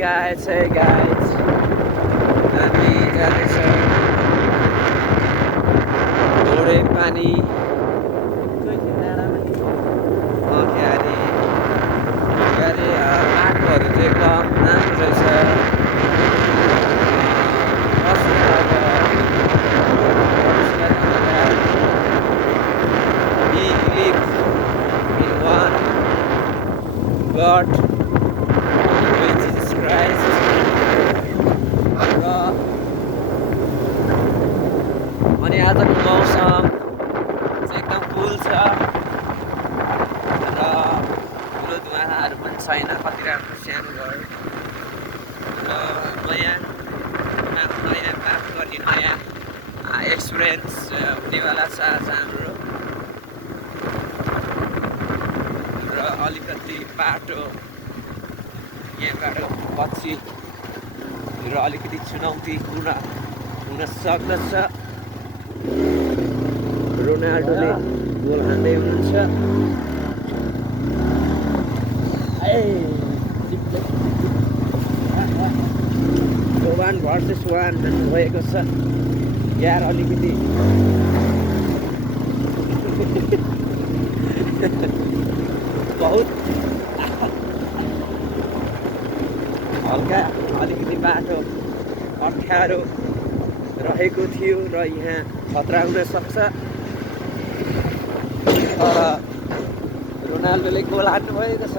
guys, hey guys. हामी जाँदैछ डोरे पानी बाटोहरू चाहिँ एकदम राम्रो रहेछ। We live in one God, Jesus Christ. अनि आजको मौसम चाहिँ एकदम कुल छ र ठुलो धुवाँहरू पनि छैन, कति राम्रो सानो भयो र नयाँ बात गर्ने नयाँ एक्सपिरियन्स हुनेवाला छ आज हाम्रो। र अलिकति बाटो यहाँबाट पछि र अलिकति चुनौतीपूर्ण हुन सक्दछ। रोनाल्डोले गोल हान्दै हुनुहुन्छ। वान भर्सेस वान भएको छ यार, अलिकति बहुत हल्का अलिकति बाटो अप्ठ्यारो रहेको थियो र यहाँ खतरा हुन सक्छ, तर रोनाल्डोले गोल हान्नु भएको छ।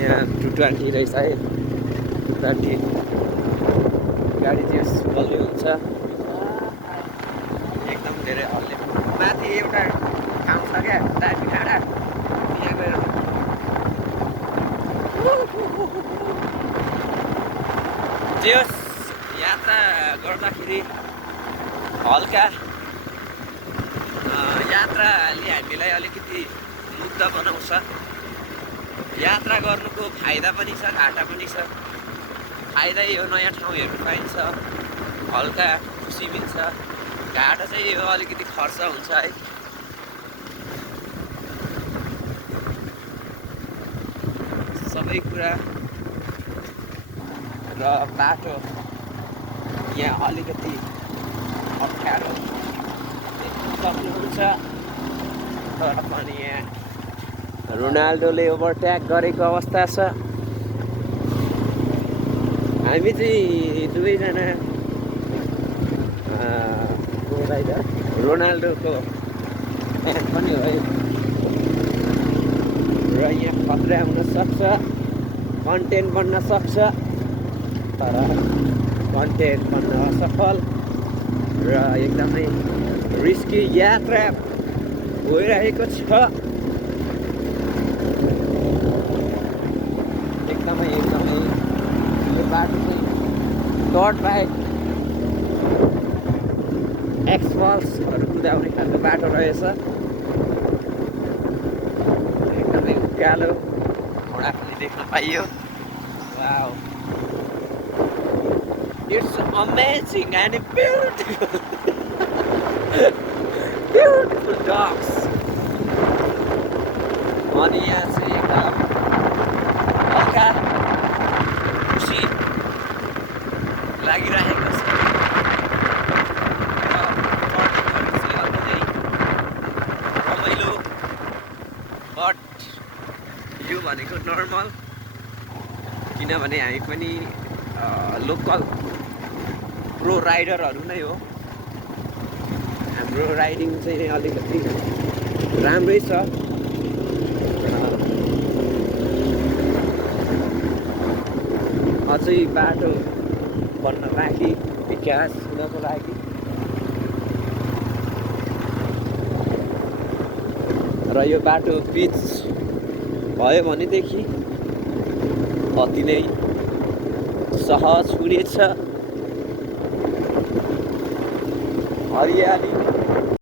यहाँ 220 रहेछ है, 220 गाडी चाहिँ हल्ले हुन्छ, एकदम धेरै हल्ले। माथि एउटा ठाउँ छ क्या दार्जी डाँडा, त्यहाँ गएर त्यस यात्रा गर्दाखेरि हल्का यात्राले हामीलाई अलिकति मुक्त बनाउँछ। यात्रा गर्नुको फाइदा पनि छ, घाटा पनि छ। फाइदा यो नयाँ ठाउँ हेर्नु पाइन्छ, हल्का खुसी मिल्छ। घाटा चाहिँ यो अलिकति खर्च हुन्छ है। सबै कुरा र बाटो यहाँ अलिकति अप्ठ्यारो सक्नुहुन्छ, तर पनि यहाँ रोनाल्डोले ओभरटेक गरेको अवस्था छ। हामी चाहिँ दुवैजना रोनाल्डोको फ्यान पनि हो र यहाँ खतरा हुन सक्छ, कन्टेन्ट बन्न सक्छ, तर कन्टेन्ट बन्न असफल र एकदमै रिस्की यात्रा भइरहेको छ। एकदमै यो बाटो चाहिँ डट बाइक एक्सपल्सहरू कुदाउने खालको बाटो रहेछ। एकदमै उकालो, घोडा पनि देख्न पाइयो। Wow, it's amazing and beautiful beautiful dogs. अनि यहाँ चाहिँ एकदम हल्का खुसी लागिरहेको छ। रमाइलो, बट यो भनेको नर्मल, किनभने हामी पनि लोकल प्रो राइडरहरू नै हो। हाम्रो राइडिङ चाहिँ अलिकति राम्रै छ। अझै बाटो बन्न बाँकी, विकास हुनको लागि। र यो बाटो पिच भयो भनेदेखि अति नै सहज हुनेछ। हरियाली